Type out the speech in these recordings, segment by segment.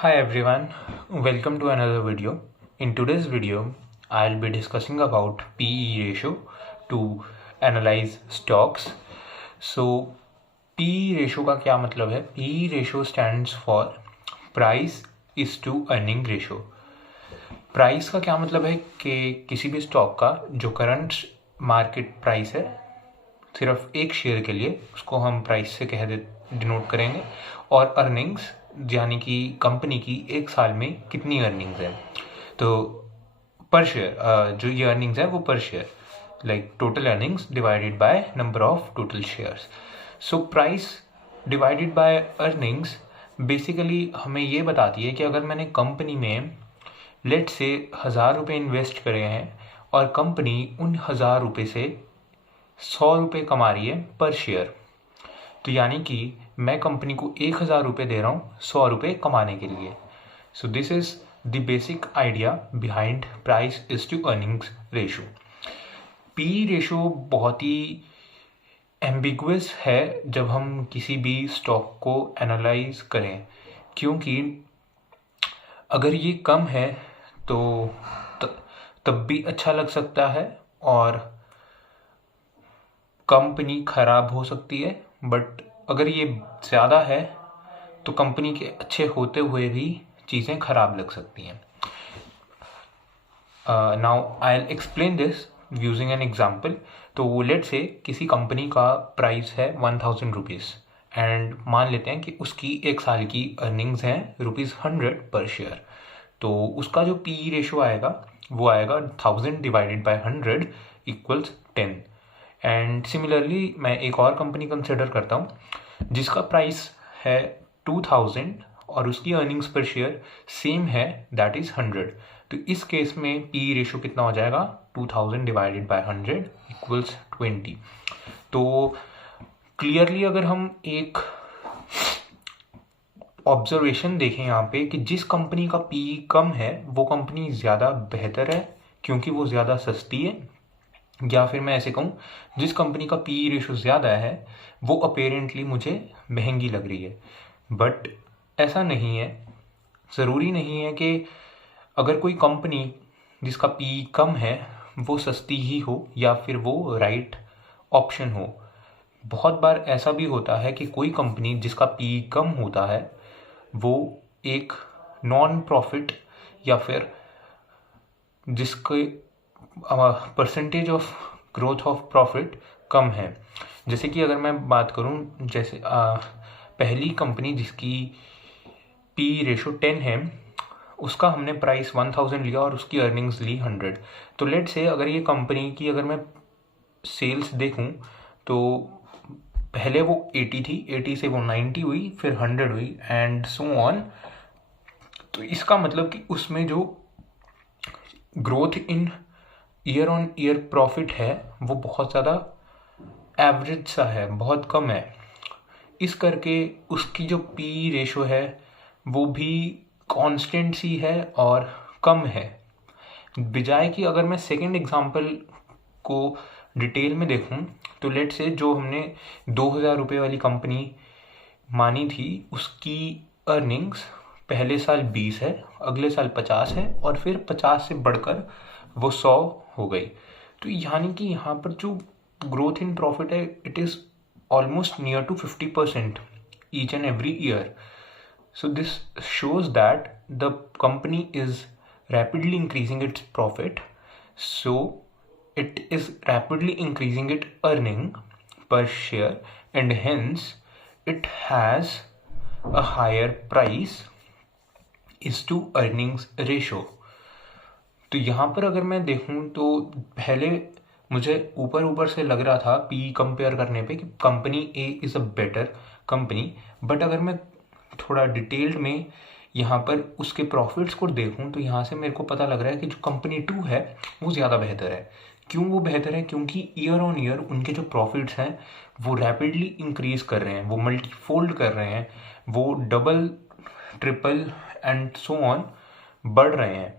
Hi everyone, welcome to another video. In today's video, I'll be discussing about PE ratio to analyze stocks. So PE ratio का क्या मतलब है? PE ratio stands for price is to earning ratio. Price का क्या मतलब है कि किसी भी स्टॉक का जो करंट मार्केट प्राइस है सिर्फ एक शेयर के लिए उसको हम प्राइस से डिनोट करेंगे, और अर्निंग्स यानी कि कंपनी की एक साल में कितनी अर्निंग्स है, तो पर शेयर जो ये अर्निंग्स है वो पर share, like total earnings divided by number of total shares. So price divided by earnings basically हमें ये बताती है कि अगर मैंने कंपनी में लेट से 1000 रुपये इन्वेस्ट करे हैं और कंपनी उन 1000 रुपये से 100 रुपये कमा रही है पर शेयर, तो यानी कि मैं कंपनी को 1000 रुपये दे रहा हूँ 100 रुपये कमाने के लिए. So this is the basic idea behind price is to earnings ratio. P ratio बहुत ही एम्बिगुअस है जब हम किसी भी स्टॉक को एनालाइज करें, क्योंकि अगर ये कम है तो तब भी अच्छा लग सकता है और कंपनी खराब हो सकती है, बट अगर ये ज़्यादा है तो कंपनी के अच्छे होते हुए भी चीज़ें खराब लग सकती हैं. Now I will explain this using an example. तो लेट से किसी कंपनी का प्राइस है 1000 रुपीज़ एंड मान लेते हैं कि उसकी एक साल की अर्निंग्स हैं ₹100 पर शेयर. तो उसका जो पी रेशो आएगा वो आएगा 1000 divided by 100 equals 10. And similarly मैं एक और कंपनी कंसिडर करता हूँ जिसका प्राइस है 2000 और उसकी अर्निंग्स पर शेयर सेम है, दैट इज़ 100. तो इस केस में पी रेशो कितना हो जाएगा? 2000 डिवाइडेड बाय 100 इक्वल्स 20. तो क्लियरली अगर हम एक ऑब्जर्वेशन देखें यहाँ पे कि जिस कंपनी का पी कम है वो कंपनी ज़्यादा बेहतर है क्योंकि वो ज़्यादा सस्ती है, या फिर मैं ऐसे कहूँ जिस कंपनी का पी रेशो ज़्यादा है वो अपेरेंटली मुझे महंगी लग रही है. बट ऐसा नहीं है. ज़रूरी नहीं है कि अगर कोई कंपनी जिसका पी कम है वो सस्ती ही हो या फिर वो राइट ऑप्शन हो. बहुत बार ऐसा भी होता है कि कोई कंपनी जिसका पी कम होता है वो एक नॉन प्रॉफिट या फिर जिसके percentage of growth of profit कम है. जैसे कि अगर मैं बात करूं, जैसे पहली कंपनी जिसकी पी रेशो 10 है उसका हमने प्राइस 1000 लिया और उसकी अर्निंग्स ली 100. तो लेट से अगर ये कंपनी की अगर मैं सेल्स देखूं तो पहले वो 80 थी, 80 से वो 90 हुई, फिर 100 हुई एंड सो ऑन. तो इसका मतलब कि उसमें जो growth in year on year profit है वो बहुत ज़्यादा एवरेज सा है, बहुत कम है. इस करके उसकी जो पी रेशो है वो भी कांस्टेंट सी है और कम है. बजाय कि अगर मैं सेकंड एग्जांपल को डिटेल में देखूं तो लेट से जो हमने 2000 रुपये वाली कंपनी मानी थी उसकी अर्निंग्स पहले साल 20 है, अगले साल 50 है और फिर 50 से बढ़कर वो 100 हो गई. तो यानी कि यहाँ पर जो ग्रोथ इन प्रॉफिट है it is almost near to 50% each and every year. So this shows that the company is rapidly increasing its profit, so it is rapidly increasing its earning per share and hence it has a higher price is to earnings ratio. तो यहाँ पर अगर मैं देखूँ तो पहले मुझे ऊपर से लग रहा था पी कंपेयर करने पे कि company A is a better company, but अगर मैं थोड़ा डिटेल्ड में यहाँ पर उसके प्रॉफिट्स को देखूँ तो यहाँ से मेरे को पता लग रहा है कि जो कंपनी 2 है वो ज़्यादा बेहतर है. क्यों वो बेहतर है? क्योंकि ईयर ऑन ईयर उनके जो प्रॉफिट्स हैं वो रैपिडली इंक्रीज़ कर रहे हैं, वो मल्टीफोल्ड कर रहे हैं, वो double triple and so on बढ़ रहे हैं.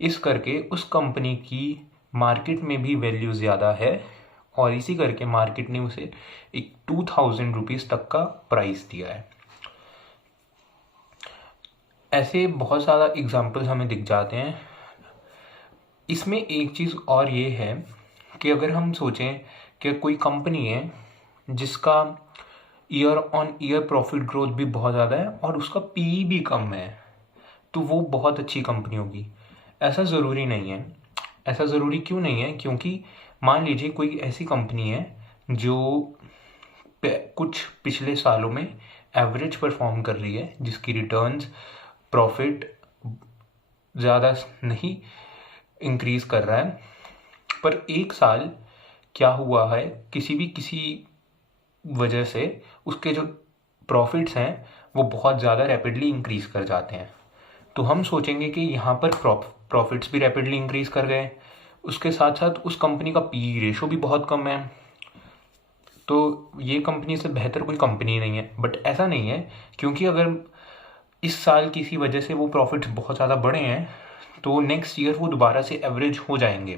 इस करके उस कंपनी की मार्केट में भी वैल्यू ज़्यादा है और इसी करके मार्केट ने उसे एक 2000 रुपीज़ तक का प्राइस दिया है. ऐसे बहुत सारा एग्जाम्पल्स हमें दिख जाते हैं। इसमें एक चीज़ और ये है कि अगर हम सोचें कि कोई कंपनी है जिसका year on year profit growth भी बहुत ज़्यादा है और उसका पी भी कम है, तो वो बहुत अच्छी कंपनी होगी। ऐसा ज़रूरी नहीं है। ऐसा ज़रूरी क्यों नहीं है? क्योंकि मान लीजिए कोई ऐसी कंपनी है जो कुछ पिछले सालों में एवरेज परफॉर्म कर रही है, जिसकी रिटर्न्स प्रॉफिट ज़्यादा नहीं इंक्रीज़ कर रहा है, पर एक साल क्या हुआ है, किसी वजह से उसके जो प्रॉफिट्स हैं वो बहुत ज़्यादा रैपिडली इंक्रीज़ कर जाते हैं। तो हम सोचेंगे कि यहाँ पर प्रॉफिट्स भी रैपिडली इंक्रीज़ कर गए, उसके साथ साथ उस कंपनी का पी रेशो भी बहुत कम है, तो ये कंपनी से बेहतर कोई कंपनी नहीं है। बट ऐसा नहीं है, क्योंकि अगर इस साल किसी वजह से वो प्रॉफिट्स बहुत ज़्यादा बढ़े हैं तो नेक्स्ट ईयर वो दोबारा से एवरेज हो जाएंगे।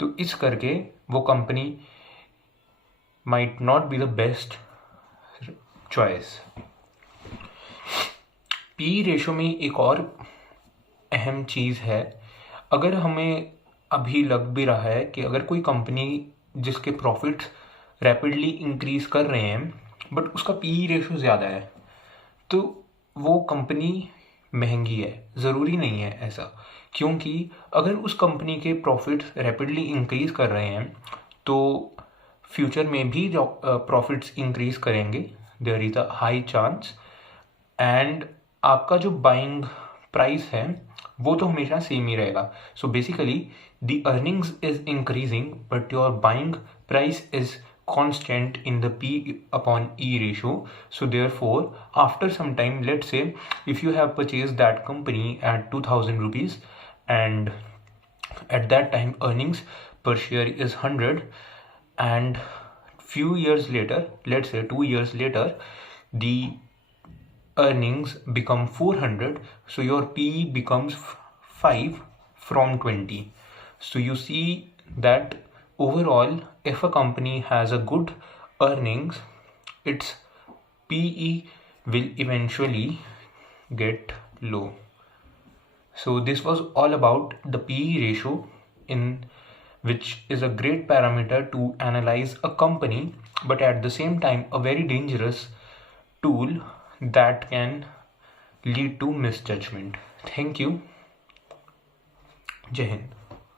तो इस करके वो company might not be the best choice. P ratio में एक और अहम चीज़ है, अगर हमें अभी लग भी रहा है कि अगर कोई कंपनी जिसके प्रॉफिट्स रैपिडली इंक्रीज़ कर रहे हैं बट उसका पी रेशो ज़्यादा है, तो वो कंपनी महंगी है। ज़रूरी नहीं है ऐसा, क्योंकि अगर उस कंपनी के प्रॉफिट्स रैपिडली इंक्रीज़ कर रहे हैं तो फ्यूचर में भी जो प्रॉफिट्स इंक्रीज़ करेंगे, there is a high chance, and आपका जो बाइंग प्राइस है वो तो हमेशा सेम ही रहेगा। So basically the earnings is increasing but your buying price is constant in the P upon E ratio. So therefore, after some time, let's say if you have purchased that company at 2000 rupees and at that time earnings per share is 100, and few years later, let's say 2 years later, the earnings become 400, so your PE becomes 5 from 20. So you see that overall, if a company has a good earnings, its PE will eventually get low. So this was all about the PE ratio, in which is a great parameter to analyze a company, but at the same time a very dangerous tool that can lead to misjudgment. Thank you. Jai Hind.